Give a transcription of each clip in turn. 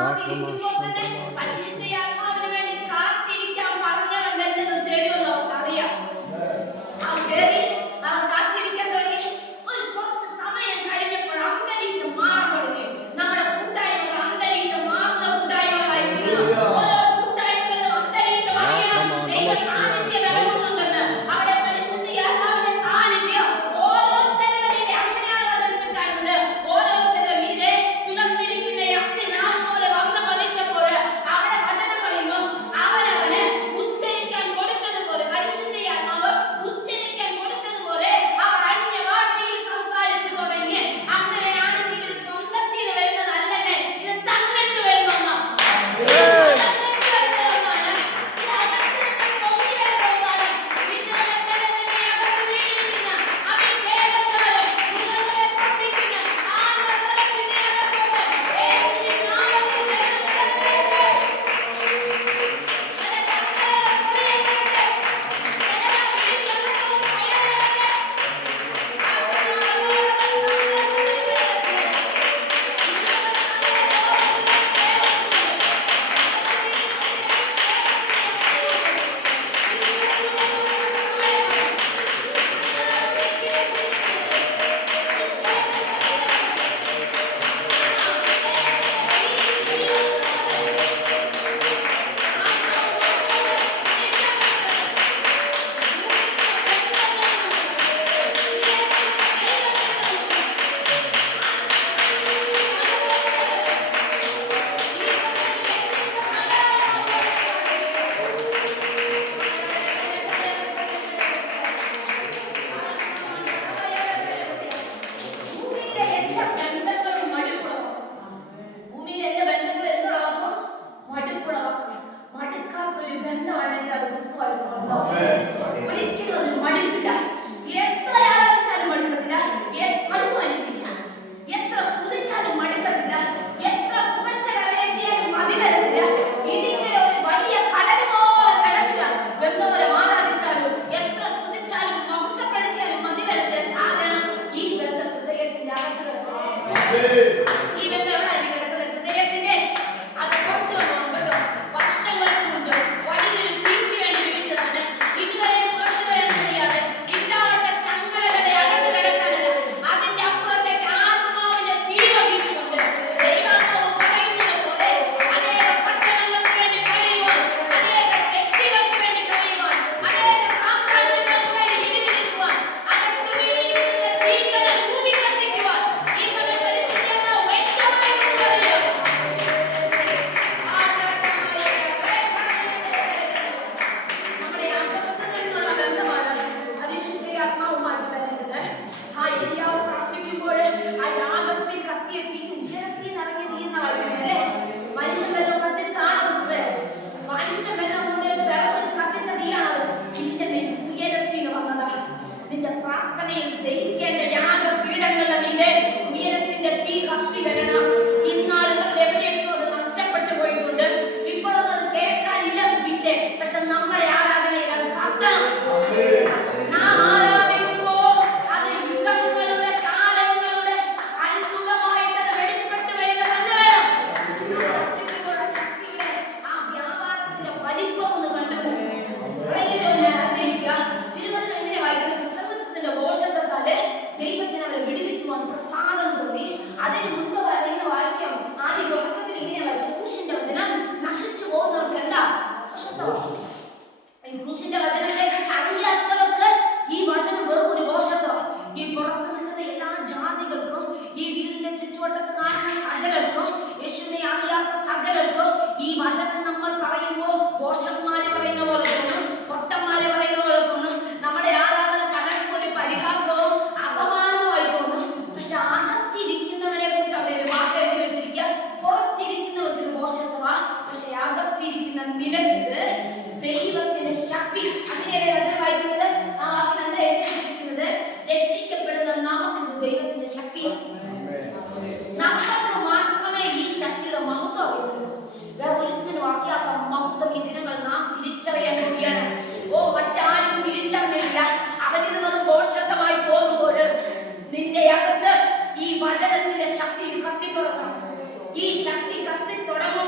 കാത്തിരിക്കുമ്പോൾ തന്നെ പരിശുദ്ധയാത്മാവിന് വേണ്ടി കാത്തിരിക്കാൻ പറഞ്ഞവൻ എന്തെന്ന് തരുമെന്ന് അവർക്കറിയാം. അവർ കാത്തിരിക്കാൻ തുടങ്ങി. ഒരു കുറച്ച് സമയം കഴിഞ്ഞപ്പോൾ അന്തരീക്ഷം മാറാൻ തുടങ്ങി. നമ്മുടെ കൂട്ടായ്മകൾ അന്തരീക്ഷം മാറുന്ന കൂട്ടായ്മകളായി തീരണം. ഓരോ കൂട്ടായ്മകളിലും അന്തരീക്ഷം അറിയണം. ദൈവ സാന്നിധ്യം ഇറങ്ങുന്നുണ്ടെന്ന്. അവിടെ പരിശുദ്ധയാത്മാവിന്റെ സാന്നിധ്യം ഓരോരുത്തരുടെ മീതെ അങ്ങനെയാണ് അതിർത്തി കാണുന്നത്. ഓരോരുത്തരുടെ മീതെ പിളർന്നിരിക്കുന്ന അഗ്നിനാൾ പോലെ വന്ന് പതിച്ചപ്പോൾ അവിടെ വചനം പറയുന്നു, അവനവന് ഉച്ചരിക്കാൻ കൊടുത്തതുപോലെ പരിശുദ്ധയാത്മാവ് ഉച്ചരിക്കാൻ കൊടുത്തതുപോലെ അവർ അന്യഭാഷയിൽ സംസാരിച്ചു തുടങ്ങി. അങ്ങനെയാണെങ്കിൽ ഇത് സ്വന്തത്തിൽ വരുന്നതല്ലേ, ഇത് തന്നിട്ട് വരുന്ന ഒന്നാണ്. വചനത്തിന്റെ ശക്തി കത്തി തുടങ്ങണം. ഈ ശക്തി കത്തി തുടങ്ങും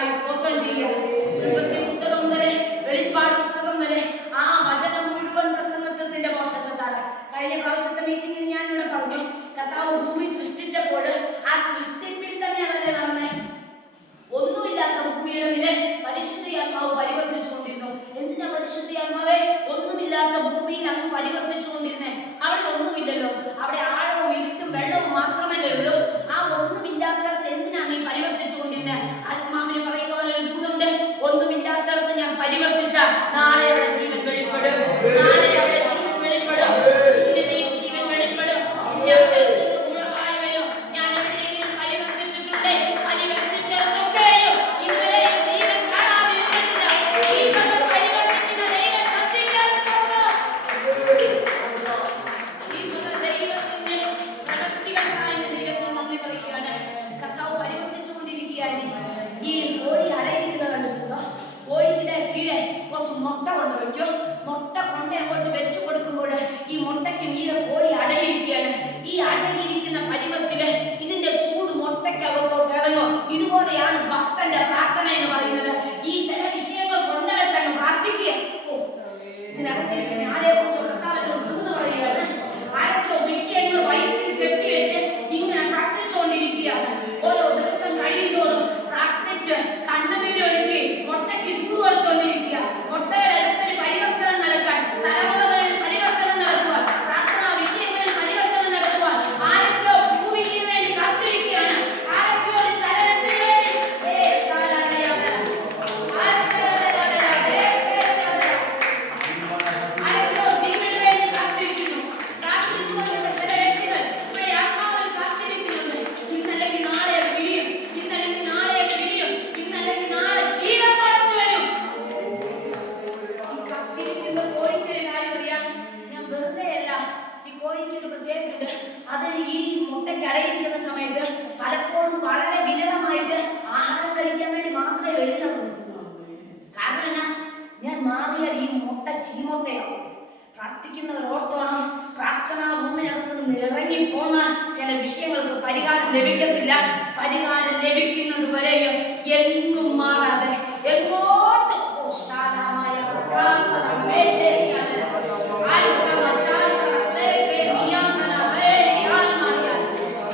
ദൈവത്തിനായി സ്തോത്രം ചെയ്യുക. ഉൽപ്പത്തി പുസ്തകം മുതൽ വെളിപ്പാട് പുസ്തകം വരെ ആ വചനം മുഴുവൻ പ്രസംഗത്വത്തിന്റെ പോഷകത്താണ്. കഴിഞ്ഞ പ്രാവശ്യത്തെ മീറ്റിംഗിൽ ഞാൻ ഇവിടെ പറഞ്ഞു, കർത്താവ് ഭൂമി സൃഷ്ടിച്ചപ്പോൾ ആ സൃഷ്ടിപ്പിൽ തന്നെ അതല്ലേ നടന്നേ. ഒന്നുമില്ലാത്ത ഭൂമിയുടെ മേലെ പരിശുദ്ധിയാത്മാവ് പരിവർത്തിച്ചുകൊണ്ടിരുന്നു. എന്തിനാ പരിശുദ്ധിയാത്മാവെ ഒന്നുമില്ലാത്ത ഭൂമിയിൽ അങ്ങ് പരിവർത്തിച്ചുകൊണ്ടിരുന്നേ? അവിടെ ഒന്നുമില്ലല്ലോ, അവിടെ ആഴവും ഇരുട്ടും വെള്ളവും മാത്രമല്ലേ ഉള്ളൂ. ആ ഒന്നുമില്ലാത്തടത്ത് എന്തിനാ നീ പരിവർത്തിച്ചുകൊണ്ടിരുന്നേ? ആത്മാവിന് പറയുന്ന പോലെ ഒരു ദൂതുണ്ട്, ഒന്നുമില്ലാത്തടത്ത് ഞാൻ പരിവർത്തിച്ച നാളെ അവിടെ ജീവൻ വെളിപ്പെടും. നാളെ അവിടെ ജീവൻ വെളിപ്പെടും. ശൂന്യതയിൽ ജീവൻ വെളിപ്പെടും. മുട്ട കൊണ്ട് അങ്ങോട്ട് വെച്ച് കൊടുക്കുമ്പോൾ ഈ മുട്ടയ്ക്ക് മീതെ കോഴി അടയിരിക്കുകയാണ്. ഈ അടയിരിക്കുന്ന പരുവത്തില് ഇതിന്റെ ചൂട് മുട്ടയ്ക്കകത്തോട്ട് ഇറങ്ങും. ഇതുപോലെയാണ് ഭക്തന്റെ പ്രാർത്ഥന എന്ന് പറയുന്നത്. ഈ ചില വിഷയങ്ങൾ കൊണ്ടുവച്ചങ്ങ് പ്രാർത്ഥിക്കുക. ഇതിനകത്തേക്ക് ആരെ കുറിച്ച് എന്ന് പറയുകയാണ്. ആരൊക്കെ വിഷയങ്ങൾ വയറ്റിൽ കെട്ടിവെച്ച് ഇങ്ങനെ പ്രാർത്ഥിച്ചുകൊണ്ടിരിക്കുകയാണ്. ഓരോ ദിവസം കഴിയുന്നതോറും പ്രാർത്ഥിച്ച് കണ്ണുനീരൊഴുക്കി മുട്ടയ്ക്ക് ചൂട് കൊടുത്തുകൊണ്ടിരിക്കുക. മുട്ടയുടെ അകത്തൊരു പരിവർത്തനം നടക്കാൻ, തലമുറകളിൽ പരിവർത്തനം നടക്കുവാൻ, പ്രാർത്ഥനാ വിഷയങ്ങളിൽ പരിവർത്തനം നടക്കുവാൻ ആരൊക്കെ ഭൂമിക്ക് വേണ്ടി കാത്തിരിക്കുകയാണ്. ആരൊക്കെ ഒരു ചലനത്തിന് വേണ്ടി ജീവന് വേണ്ടി കാത്തിരിക്കുന്നു. പ്രാർത്ഥിച്ചുകൊണ്ടിരുന്ന ചില വ്യക്തികൾ ഇവിടെ ആത്മാവിൽ കാത്തിരിക്കുന്നുണ്ട്. ഇന്നല്ലെങ്കിൽ നാളെ പിടിയും, ഇന്നല്ലെങ്കിൽ നാളെ പിടിയും, ഇന്നല്ലെങ്കിൽ നാളെ ജീവൻ വളർന്നു വരും. ഈ കാത്തിരിക്കുന്ന കോഴിക്കൊരു കാര്യം അറിയാം. ഞാൻ വെറുതെ അല്ല, ഈ കോഴിക്ക് ഒരു പ്രത്യേകതയുണ്ട്. അത് ഈ മുട്ടയ്ക്ക് അടയിരിക്കുന്ന സമയത്ത് പലപ്പോഴും വളരെ വിരളമായിട്ട് ആഹാരം കഴിക്കാൻ വേണ്ടി മാത്രമേ വെളിയിലാകുന്നു. കാരണം എന്നാ, ഞാൻ മാറിയാൽ ഈ മുട്ട ചീമുട്ടയാവും. പ്രാർത്ഥിക്കുന്നവർ ഓർത്തോണം, പ്രാർത്ഥനാ ഭൂമിനകത്ത് നിന്ന് ഇറങ്ങിപ്പോന്ന ചില വിഷയങ്ങൾക്ക് പരിഹാരം ലഭിക്കത്തില്ല. പരിഹാരം ലഭിക്കുന്നത് വരെയോ എങ്ങും മാറാതെ എങ്ങോട്ട്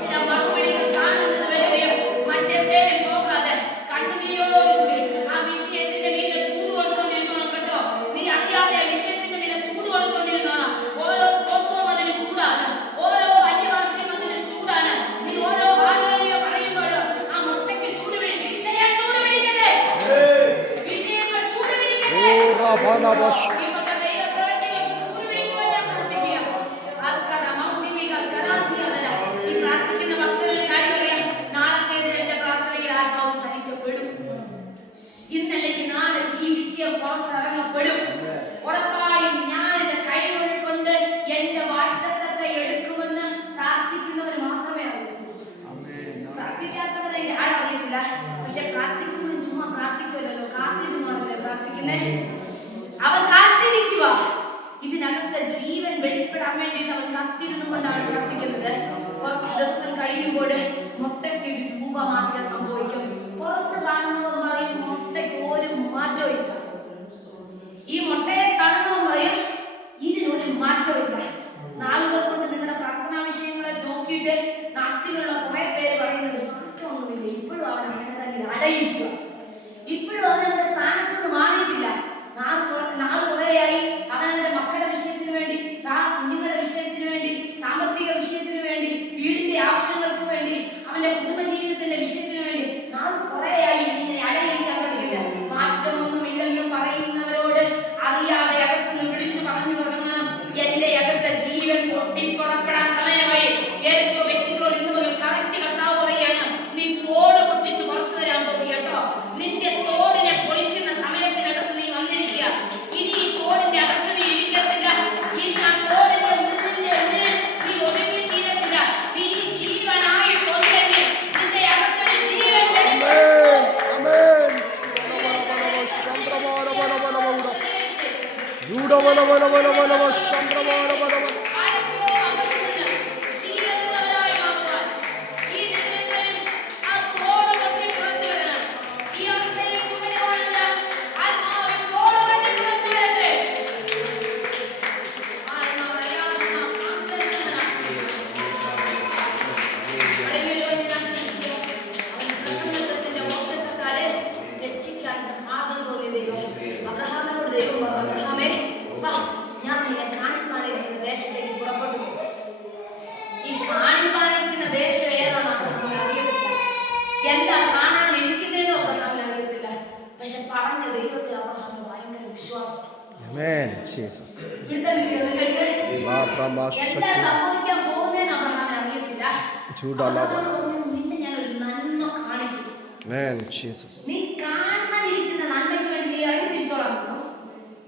ചില മറുപടികൾ കാണുന്നത് വരെയോ മറ്റെവിടെയും പോകാതെ കണ്ണുനീരോടുകൂടി ആ വിഷയത്തിന്റെ മീതെ ചൂട് കൊടുത്തുകൊണ്ടിരുന്നോണം. കേട്ടോ, നീ അറിയാതെ ആ വിഷയത്തിന്റെ മീതെ ചൂട് കൊടുത്തുകൊണ്ടിരുന്നോണം. ഓരോ സ്തോത്രവും അതിന് ചൂടാണ്, ഓരോ അന്യഭാഷയും അതിന് ചൂടാണ്. നീ ഓരോ ഹാലേലൂയ പറയുമ്പോഴും ആ മുട്ടയ്ക്ക് ചൂട് പിടിക്കും. വിഷയം ചൂട് പിടിക്കട്ടെ, വിഷയങ്ങൾ ചൂട് പിടിക്കട്ടെ. ഈ പ്രാർത്ഥിക്കുന്ന ഭക്തരുടെ കാര്യം അറിയാം. നാളത്തേതിൽ എന്റെ പ്രാർത്ഥനയിൽ ആത്മാവ് ചലിക്കപ്പെടും. ഇന്നല്ലെങ്കിൽ നാളെ ഈ വിഷയം പുറത്തിറങ്ങപ്പെടും. ഉറപ്പായും ഞാൻ എന്റെ കൈകൾ കൊണ്ട് എന്റെ വാഴ്ത്തത്തെ എടുക്കുമെന്ന് പ്രാർത്ഥിക്കുന്നവർ മാത്രമേ അറിയൂ. പ്രാർത്ഥിക്കാത്തവരെ ആരും അറിയത്തില്ല. പക്ഷെ പ്രാർത്ഥിക്കുന്നവൻ ചുമ്മാ പ്രാർത്ഥിക്കുമല്ലോ, കാത്തിരുന്നാണല്ലേ പ്രാർത്ഥിക്കുന്നേ. അവൻ കാത്തിരിക്കുക. ഇതിനകത്ത് ജീവൻ വെളിപ്പെടാൻ വേണ്ടിയിട്ട് അവൻ കാത്തിരുന്നു കൊണ്ടാണ് പ്രാർത്ഥിക്കുന്നത്. കുറച്ച് ദിവസം കഴിയുമ്പോൾ മുട്ടയ്ക്ക് ഒരു രൂപമാറ്റം സംഭവിക്കും. പുറത്ത് കാണുന്നവൻ പറയും മുട്ടയ്ക്ക് ഒരു മാറ്റവും ഇല്ല. ഈ മുട്ടയെ കാണുന്നവൻ പറയും ഇതിനൊരു മാറ്റവും ഇല്ല. നാളുകൾ കൊണ്ട് നിങ്ങളുടെ പ്രാർത്ഥനാ വിഷയങ്ങളെ നോക്കിയിട്ട് നാട്ടിലുള്ള കുറെ പേര് പറയുന്നത് മാറ്റമൊന്നുമില്ല, ഇപ്പോഴും അവൻ അങ്ങനെ തന്നെ അടയിരിക്കുക, ഇപ്പോഴും അവനവന്റെ സ്ഥാനത്ത് നിന്ന് മാറിയിട്ടില്ല. നാള് കുറേയായി അവനവന്റെ മക്കളുടെ വിഷയത്തിന് വേണ്ടി, കുഞ്ഞുങ്ങളുടെ വിഷയത്തിന് വേണ്ടി, സാമ്പത്തിക വിഷയത്തിന് വേണ്ടി, വീടിന്റെ ആവശ്യങ്ങൾക്ക് വേണ്ടി, അവന്റെ കുടുംബജീവിതത്തിന്റെ വിഷയത്തിന് വേണ്ടി നാള് കുറേയായി ഇങ്ങനെ അടയിരിക്കാൻ കഴിയില്ല. മാറ്റമൊന്നുമില്ലെന്ന് പറയുന്നവരോട് അറിയാതെ അകത്തുനിന്ന് വിളിച്ചു പറഞ്ഞു തുടങ്ങണം, എന്റെ അകത്തെ ജീവൻ പൊട്ടിപ്പുറപ്പെടാൻ സമയമായി. ഏതൊക്കെയോ വ്യക്തികളോട് ഇന്ന് മുതൽ കറക്റ്റ് കർത്താവ് പറയാണ്, നീ തോട് പൊട്ടിച്ച് പുറത്തു തരാൻ പോകുക കേട്ടോ. നിന്റെ തോടിനെ പൊളിക്കുന്ന സമയത്തിനകത്ത് നീ വന്നിരിക്കുക. ഇനി ഈ തോടിന്റെ അകത്ത് നീ ഇരിക്കത്തില്ല. ഇനി ആ തോടിന്റെ ഉള്ളിൽ നീ ഒതുങ്ങി തീരത്തില്ല. നീ ജീവനായി കൊണ്ടെങ്കിൽ നിന്റെ അകത്തൊരു ജീവൻ ഈ എന്താ സംഭവിക്കാൻ പോകുന്നതെന്ന് അബ്രഹാമിന് അറിയത്തില്ല. നിന്നെ ഞാൻ ഒരു നന്മ കാണിക്കും. നീ കാണാനിരിക്കുന്ന നന്മയ്ക്ക് വേണ്ടി നീ ഇറങ്ങി തിരിച്ചോളാം.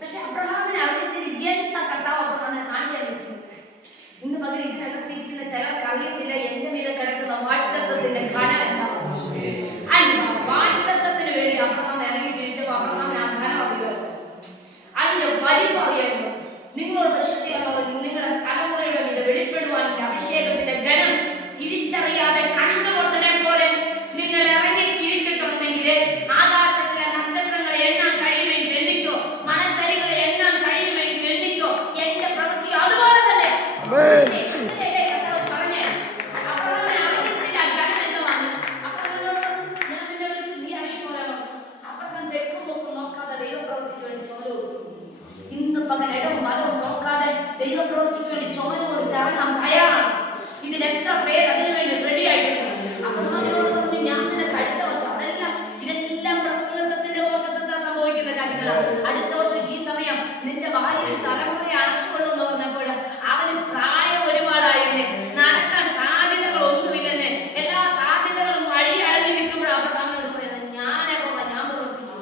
പക്ഷെ അബ്രഹാമിന് അറിയത്തില്ല എന്താ കർത്താവ് അബ്രഹാമിനെ കാണിക്കാൻ പറ്റും. ഇന്ന് പകരം ഇതിനകത്തിരിക്കുന്ന ചിലർക്ക് അറിയത്തില്ല എന്റെ മീതെ കിടക്കുന്ന വാഴ്ത്തത്വത്തിന്റെ ഘനം എന്താണെന്ന്. വാഴ്ത്തത്വത്തിന് വേണ്ടി അബ്രഹാം ഇറങ്ങി തിരിച്ചപ്പോൾ അബ്രഹാമിന് ആ ഘനം അറിയുമായിരുന്നു, അതിന്റെ വലിപ്പം അറിയായിരുന്നു. നിങ്ങളോട് പരിശുദ്ധിയാണോ നിങ്ങളുടെ തലമുറയുടെ മീതെ വെളിപ്പെടുവാൻ അഭിഷേകത്തിന്റെ ഘനം തിരിച്ചറിയാതെ കണ്ണുകൊണ്ടനെ പോലെ നിങ്ങൾ ഇറങ്ങി തിരിച്ചിട്ടുണ്ടെങ്കിൽ ആകാശത്തിലെ നക്ഷത്രങ്ങളെ എണ്ണാൻ കഴിയുമെങ്കിൽ എണ്ണിക്കോ, മണത്തരികളെ എണ്ണാൻ കഴിയുമെങ്കിൽ എണ്ണിക്കോ. എന്റെ പ്രവൃത്തി അതുപോലെ തന്നെ ഇന്ന് പകൽ ഇടവും വലവും നോക്കാതെ ദൈവപ്രവൃത്തിക്ക് വേണ്ടി ചുമല് കൊടുത്ത് ഇറങ്ങാൻ തയ്യാറാണ്. ഇതിൽ എത്ര പേര് അതിനു വേണ്ടി റെഡി ആയിട്ടുണ്ട്. അബ്രഹാമിനോട് പറഞ്ഞു, ഞാൻ നിനക്ക് അടുത്ത വർഷം, അതല്ല ഇതെല്ലാം പ്രസംഗത്തിന്റെ വർഷത്തെ സംഭവിക്കുന്ന കാര്യങ്ങളാണ്. അടുത്ത വർഷം ഈ സമയം നിന്റെ ഭാര്യ തലമുറയെ അടച്ചുകൊള്ളുമെന്ന് പറഞ്ഞപ്പോൾ അവന് പ്രായം ഒരുപാടായിരുന്നു, നടക്കാൻ സാധ്യതകൾ ഒന്നുമില്ലെന്ന്, എല്ലാ സാധ്യതകളും വഴി അടങ്ങി നിൽക്കുമ്പോൾ അബ്രഹാമിനോട് പറയുന്നത് ഞാനൊക്കെ ഞാൻ പ്രവർത്തിക്കും.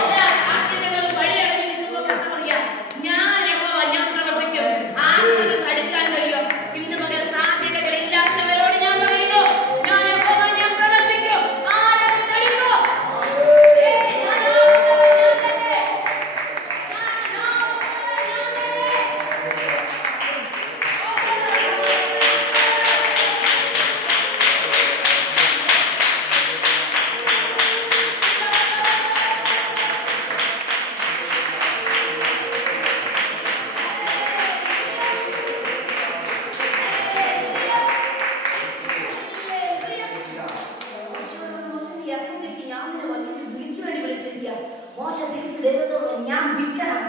എല്ലാ സാധ്യതകളും വഴി അടങ്ങി നിൽക്കുമ്പോൾ കഥ പറയാ ഞാൻ പ്രവർത്തിക്കും. ആർക്കത് തടുക്കാൻ കഴിയും? ഇന്ന് പകൽ സാധ്യതകൾ ഇല്ലാത്തവരോട് ഞാൻ പറയുന്നു, ഞാൻ പ്രവർത്തിക്കും. ആരത് തടുക്കോ? ഞാൻ വിൽക്കാനാണ്.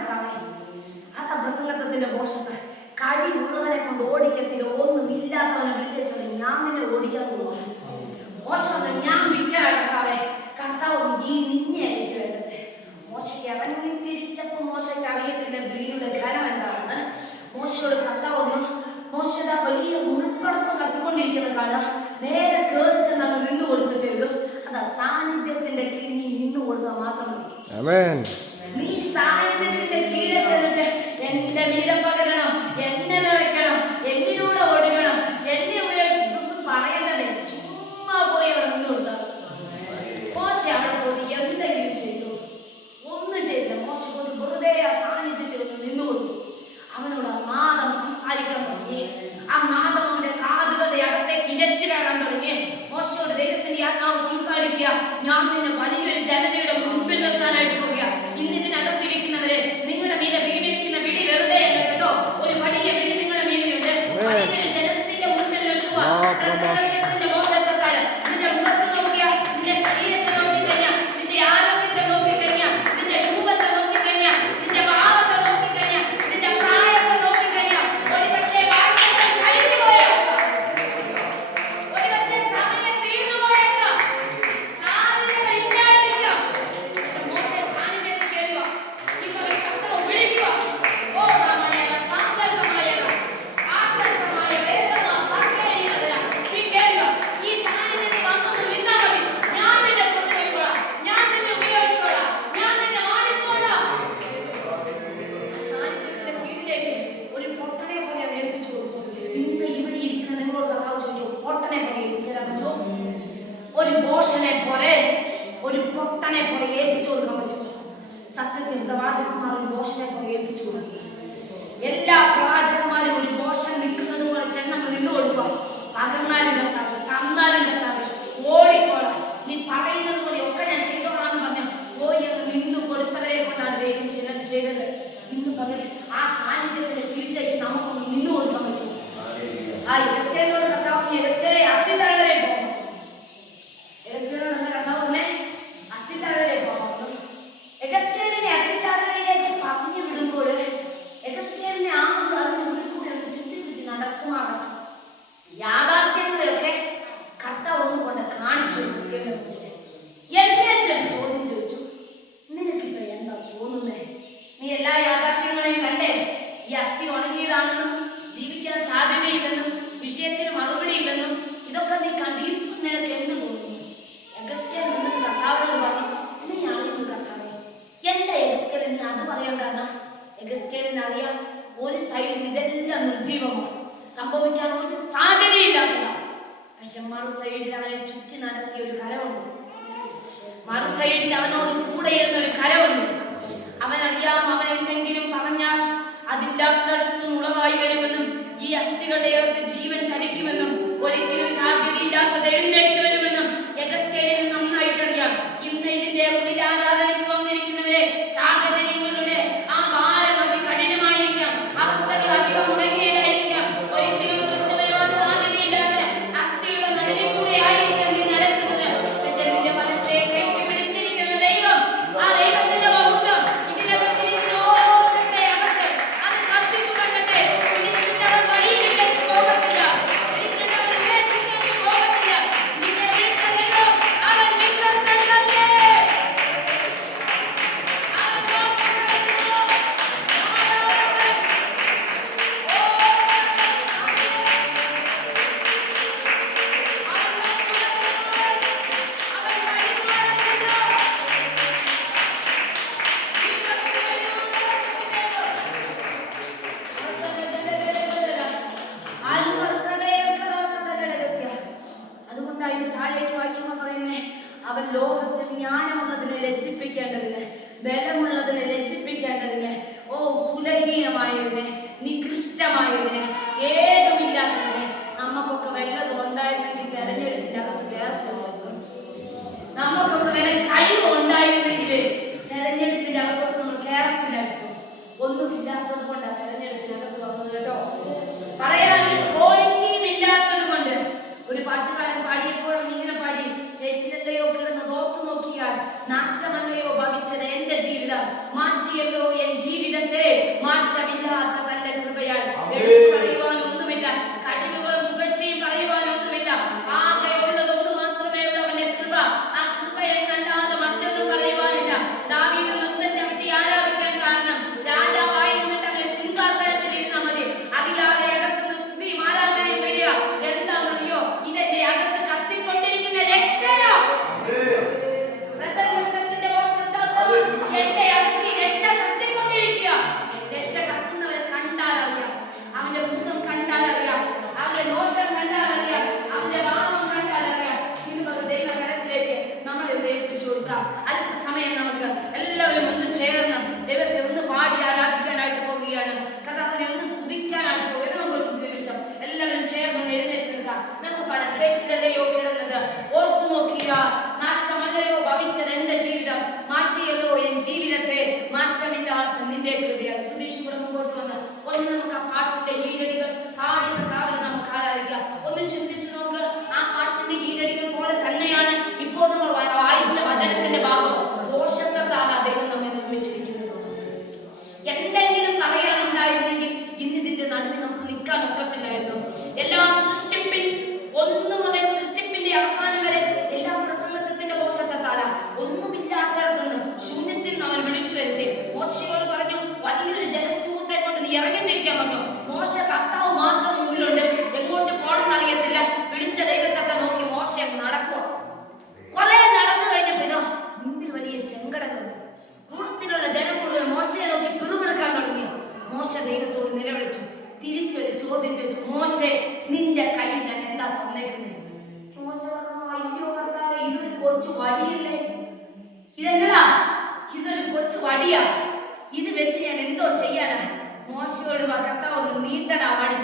അതാ പ്രസംഗത്തിന്റെ മോശത്തെ കഴിവുള്ളവനെ കൊണ്ട് ഓടിക്കത്തില്ല, ഒന്നും ഇല്ലാത്തവനെ വിളിച്ചു ഞാൻ നിന്നെ ഓടിക്കാൻ പോവാ. മോശം ഞാൻ വിൽക്കാനാണ്. കർത്താവ് ഈ നിന്നെ എനിക്ക് വേണ്ടത്. മോശയ്ക്ക് ഇറങ്ങി തിരിച്ചപ്പോ മോശയ്ക്ക് അറിയത്തില്ല വിളിയുടെ ഘനം എന്താണെന്ന്. മോശയോട് കർത്താവ് മോശയുടെ വലിയ മുൾപ്പടപ്പ് കത്തിക്കൊണ്ടിരിക്കുന്ന കാണാൻ നേരെ കേറിച്ചെന്ന് അങ്ങ് നിന്നു കൊടുത്തിട്ടേ ഉള്ളൂ. അതാ സാന്നിധ്യത്തിന്റെ കീഴിൽ നീ നിന്നു കൊടുക്കുക മാത്രം മതി. നീ സാന്നിധ്യത്തിന്റെ കീഴെ ചെന്നിട്ട് എന്റെ വീരം പകരണം, എന്നെ നിറയ്ക്കണം, എന്നിലൂടെ ഓടുകണം, എന്നെ ഉപയോഗിക്കും പറയേണ്ടതേ. ചുമ്മാ പോയി അവിടെ നിന്ന് കൊടുത്താൽ മോശ അവിടെ പോയി എന്തെങ്കിലും ചെയ്തു? ഒന്നും ചെയ്തില്ല. മോശ കൊണ്ട് വെറുതെ ആ സാന്നിധ്യത്തിൽ ഒന്ന് നിന്നു കൊടുത്തു. അവനോട് ആ നാദം സംസാരിക്കാൻ തുടങ്ങി. ആ നാദം അവന്റെ കാതുകളുടെ അകത്തേക്ക് ഇരച്ചു കാണാൻ തുടങ്ങി. മോശയോട് ദൈവത്തിന്റെ ആത്മാവ് സംസാരിക്കുക, ഞാൻ നിന്നെ വലിയൊരു ജനതയുടെ മുൻപിൽ നിർത്താനായിട്ട് പോകുക. ഇന്ന് ഇതിനകത്തിരിക്കുന്നവരെ നിങ്ങളുടെ മീതെ വീടിരിക്കുന്ന വിടി വെറുതെ അല്ല കേട്ടോ, ഒരു വലിയ വിടി നിങ്ങളുടെ മീതിയുണ്ട്. വലിയൊരു ജനത്തിന്റെ മുൻപിൽ നിർത്തുക. മോശക്കാലം നിന്റെ മുഖത്ത് നോക്കിയാൽ, നിന്റെ ശരീരത്തെ നോക്കിക്കഴിഞ്ഞാൽ, നിന്റെ ആരോഗ്യത്തെ നോക്കിക്കഴിഞ്ഞാൽ, നിന്റെ രൂപത്തെ നോക്കിക്കഴിഞ്ഞാൽ, നിന്റെ ഭാവത്തെ നോക്കിക്കഴിഞ്ഞാൽ, നിന്റെ പ്രായത്തെ നോക്കിക്കഴിഞ്ഞാൽ ഒരുപക്ഷെ കഴിഞ്ഞു പോയേക്കാം, ഒരുപക്ഷെ സമയം തീർന്നു പോയേക്കാം, സാധ്യതകൾ ഇല്ലായിരിക്കാം. പക്ഷെ മോശ സാന്നിധ്യത്തിൽ കയറുക. ഇപ്പോൾ കർത്താവ് വിളിക്കുക. ഓ രാമനായ സാന്തകമായ ആത്മകമായ വേദന സാക്കേടിയതല്ല നീ കയറുക. ഈ സാന്നിധ്യത്തിൽ വന്നൊന്ന് നിന്നാൽ മതി. ഞാൻ നിന്നെ കൊണ്ടുപോയിക്കോളാം, ഞാൻ നിന്നെ ഉപയോഗിച്ചോളാം, ഞാൻ നിന്നെ മാനിച്ചോളാം. സാന്നിധ്യത്തിന്റെ കീഴിലേക്ക് ഒരു പൊട്ടനെ പോലെ ഏൽപ്പിച്ചു കൊടുക്കും. ഇന്ന് ഇവിടെ ഇരിക്കുന്ന നിങ്ങളോട് കർത്താവ് ചോദിച്ചു, പൊട്ടനെ പോലെ ഏൽപ്പിച്ചാൽ പറ്റുമോ? ഒരു മോശനെ പോലെ, ഒരു പൊട്ടനെ പോലെ ഏൽപ്പിച്ചു കൊടുക്കാൻ പറ്റുമോ? സത്യത്തിൽ പ്രവാചകന്മാർ ഒരു മോശനെ പോലെ ഏൽപ്പിച്ചു കൊടുക്കുക. എല്ലാ പ്രവാചകന്മാരും ഒരു മോശം നിൽക്കുന്നത് പോലെ ചെന്നങ്ങ് നിന്നു കൊടുക്കുക. പകർന്നാലും കർത്താവ്, തന്നാലും കർത്താവ്, ഓടിക്കോളാം, നീ പറയുന്നത് പോലെ ഒക്കെ ഞാൻ ചെയ്തോളാന്ന് പറഞ്ഞു പോയി അങ്ങ് നിന്നു കൊടുത്തവരെ കൊണ്ടാണ് ദൈവം ചിലത് ചെയ്തത്. ഇന്ന് പകരം ആ സാന്നിധ്യത്തിന്റെ കീഴിലേക്ക് നമുക്കൊന്ന് നിന്നു കൊടുക്കാൻ പറ്റും. ആ എസ്കേലിനോട് കർത്താവ് എസ്കേലെ അസ്ഥിതഴവരെ പോകണം. എസ്കേലിനോട് കർത്താവ് തന്നെ അസ്ഥിതഴവരെ പോകണം. എസ്കേലിനെ അസ്ഥിതഴവയിലേക്ക് പറഞ്ഞു വിടുമ്പോൾ എസ്കേലിനെ ആദ്യം അതിന് നിർജീവമോ, സംഭവിക്കാൻ ഒരു സാധ്യതയില്ലാത്തതാണ്. പക്ഷെ മറു സൈഡിൽ അവനെ ചുറ്റി നടത്തിയ ഒരു കരമുണ്ട്. മറു സൈഡിൽ അവനോട് കൂടെ ഇരുന്ന ഒരു കരമുണ്ട്. അവനറിയാം, അവൻ എന്തെങ്കിലും പറഞ്ഞാൽ അതില്ലാത്തടത്തു നിന്ന് ഉളവായി വരുമെന്നും ഈ അസ്ഥികളുടെ അകത്ത് ജീവൻ ചലിക്കുമെന്നും ഒരിക്കലും സാധ്യതയില്ലാത്തത് എഴുന്നേറ്റ് വരുമെന്നും യെഹെസ്കേലിന് നന്നായിട്ടറിയാം. ഇന്ന് ഇതിന്റെ ഉള്ളിൽ ആരാധനയ്ക്ക് വന്നിരിക്കുന്നവരെ സാഹചര്യങ്ങളുടെ ആ ഭാരം അതികഠിനമായിരിക്കാം, അവസ്ഥകൾ അധികം മുടങ്ങിയതായിരിക്കാം. ഒരിക്കലും വരുവാൻ സാധ്യതയില്ലാത്ത അസ്ഥിയുടെ നടുവിൽ കൂടെ ആയിരിക്കും നീ നടക്കുന്നത്. പക്ഷെ നിന്റെ ഫലത്തെ കെട്ടി പിടിച്ചിരിക്കുന്ന ദൈവം, ആ ദൈവത്തിന്റെ മഹത്വം ഇതിനകത്തിരിക്കുന്ന ഓരോരുത്തരുടെ അകത്ത് അത് കത്തിച്ചു കണ്ടട്ടെ. പിടിച്ചിട്ടവൻ വഴിയിൽ വെച്ച് പോകത്തില്ല, പിടിച്ചിട്ടവൻ ഉപേക്ഷിച്ചു പോകത്തില്ല. നിന്നെ വിളിച്ച ദൈവം അവൻ വിശ്വസ്തൻ തന്നെ. അതുകൊണ്ട് അതിന് താഴേക്ക് വായിക്കുമ്പോൾ പറയുന്നേ, അവൻ ലോകത്തിൽ ജ്ഞാനമുള്ളതിനെ ലജ്ജിപ്പിക്കേണ്ടതിന്, ബലമുള്ളതിനെ ലജ്ജിപ്പിക്കേണ്ടതിന്, കുലഹീനമായതിനെ, നികൃഷ്ടമായതിനെ, ഏതുമില്ലാത്തതിനെ. നമുക്കൊക്കെ വല്ലതും ഉണ്ടായിരുന്നെങ്കിൽ തെരഞ്ഞെടുപ്പിനകത്ത് കയറത്തില്ലായിരുന്നു. നമുക്കൊക്കെ വല്ല കഴിവ് ഉണ്ടായിരുന്നെങ്കിൽ തെരഞ്ഞെടുപ്പിന്റെ അകത്തോട്ട് നമ്മൾ കയറത്തില്ലായിരുന്നു. ഒന്നുമില്ലാത്തത് കൊണ്ടാണ് തെരഞ്ഞെടുപ്പിനകത്ത് വന്നത് കേട്ടോ. പറയാനൊരു ക്വാളിറ്റിയും ഇല്ലാത്തത് കൊണ്ട്. ഒരു പാട്ടുകാരൻ പാടിയപ്പോഴും ഇങ്ങനെ പാടി, ചേറ്റിലല്ലയോ കിടന്നത് ഓർത്തു നോക്കിയാൽ നാറ്റമല്ലയോ ഭവിച്ചത് എന്റെ ജീവിതം, മാറ്റിയല്ലോ എൻ ജീവിതത്തെ മാറ്റമില്ലാത്ത തന്റെ കൃപയാൽ. എടുത്തു പറയുവാനൊന്നുമില്ല, കഴിവുകളും പുകഴ്ചയും പറയുവാനൊന്നുമില്ല. ആകെയുള്ളത് ഒന്ന് മാത്രമേ ഉള്ളൂ, അവന്റെ കൃപ. ആ കൃപ എന്നല്ലാതെ മറ്റൊന്നും പറയുവാനില്ല. ദാവീദ് നൃത്തം ചവിട്ടി ആരാധിക്കാൻ കാരണം രാജാവായിരുന്നിട്ട് അവനെ സിംഹാസനത്തിൽ ഇരുന്നാൽ മതി. അറിയാതെ അകത്തുനിന്ന് സ്തുതിയും ആരാധനയും വരിക. എന്താണെന്നറിയോ? ഇതെന്റെ അകത്ത് കത്തിക്കൊണ്ടിരിക്കുന്ന രക്ഷയോ. പ്രസംഗത്തിന്റെ മോക്ഷത്താൽ എന്റെ അകത്ത് ഈ രക്ഷ കത്തിക്കൊണ്ടിരിക്കുക. രക്ഷ കത്തുന്നവരെ കണ്ടാലറിയാം, അവന്റെ മുഖം കണ്ടാലറിയാം, അവന്റെ നോട്ടം കണ്ടാലറിയാം, അവന്റെ ഭാവം കണ്ടാലറിയാം. ഇന്ന് ദൈവകരത്തിലേക്ക് നമ്മളെ ഏൽപ്പിച്ചു കൊടുക്കാം. അല്പസമയം നമുക്ക് എല്ലാവരും ഒന്ന് ചേർന്ന് ദൈവത്തെ ഒന്ന് പാടി ആരാധിക്കാനായിട്ട് പോവുകയാണ്. കർത്താവിനെ ഒന്ന് സ്തുതിക്കാനായിട്ട് പോവുകയാണ്. നമുക്കൊരു നിമിഷം എല്ലാവരും ചേർന്ന് എഴുന്നേറ്റ് നിൽക്കാം. നമുക്ക് പാടാം. ചേറ്റിലല്ലയോ കിടന്നത് ഓർത്തു നോക്കിയ നാറ്റമല്ലയോ ഭവിച്ചത് എന്റെ ജീവിതം, മാറ്റിയല്ലോ എൻ ജീവിതത്തെ മാറ്റമില്ലാത്ത നിന്റെ കൃപയാണ്. സുധീഷ് കൂടെ മുമ്പോട്ട് വന്ന് ഒന്ന് നമുക്ക് ആ പാട്ടിന്റെ ഈരടികൾ പാടി കർത്താവിനെ നമുക്ക് ആരാധിക്കാം. ഒന്ന് ചിന്തിച്ചു നോക്ക്, ആ പാട്ടിന്റെ ഈരടികൾ പോലെ തന്നെയാണ് ഇപ്പോൾ നമ്മൾ വായിച്ച വചനത്തിന്റെ ഭാഗം. ദോഷത്താലാ ദൈവം നമ്മെ നിർമ്മിച്ചിരിക്കുന്നത്. എന്തെങ്കിലും പറയാനുണ്ടായിരുന്നെങ്കിൽ ഇന്നിതിന്റെ നടുവിൽ നമുക്ക് നിൽക്കാൻ ഒക്കത്തില്ലായിരുന്നു. എല്ലാം സൃഷ്ടിപ്പിൽ ഒന്നു മുതൽ സൃഷ്ടിപ്പിന്റെ അവസാനം വരെ എല്ലാ പ്രസംഗത്തിന്റെ ദോഷത്താലാ ഒന്നുമില്ലാത്തടത്തുനിന്ന് ശൂന്യത്തിൽ അവൻ വിളിച്ചു വരുത്തി. മോശയോട് പറഞ്ഞു, വലിയൊരു ജലസമൂഹത്തെ കൊണ്ട് നീ ഇറങ്ങിത്തിരിക്കാൻ പറഞ്ഞു. മോശ കർത്താവ് മാത്രം മുമ്പിലുണ്ട്, എങ്ങോട്ട് പോകണമെന്ന് അറിയത്തില്ല. പിടിച്ച ദൈവത്തൊക്കെ നോക്കി മോശ നടക്കുക. കുറെ നടന്നു കഴിഞ്ഞപ്പോ ഇതാ മുമ്പിൽ വലിയ ചെങ്കടൽ. കൂട്ടത്തിലുള്ള ജനം മുഴുവൻ മോശയെ നോക്കി പിറുപിറുക്കാൻ തുടങ്ങി. മോശ ദൈവത്തോട് നിലവിളിച്ചു, തിരിച്ചൊരു ചോദ്യം ചോദിച്ചു, മോശെ നിന്റെ കയ്യിൽ ഞാൻ എന്താ തന്നേക്കുന്നത്? മോശ പറഞ്ഞു, അയ്യോ കർത്താവേ, ഇതൊരു കൊച്ചു വടിയല്ലേ. ഇതെന്താ? ഇതൊരു കൊച്ചു വടിയാ. ഇത് വെച്ച് ഞാൻ എന്തോ ചെയ്യാനാ? മോശയോട് കർത്താവ് നീട്ടടാ വടി.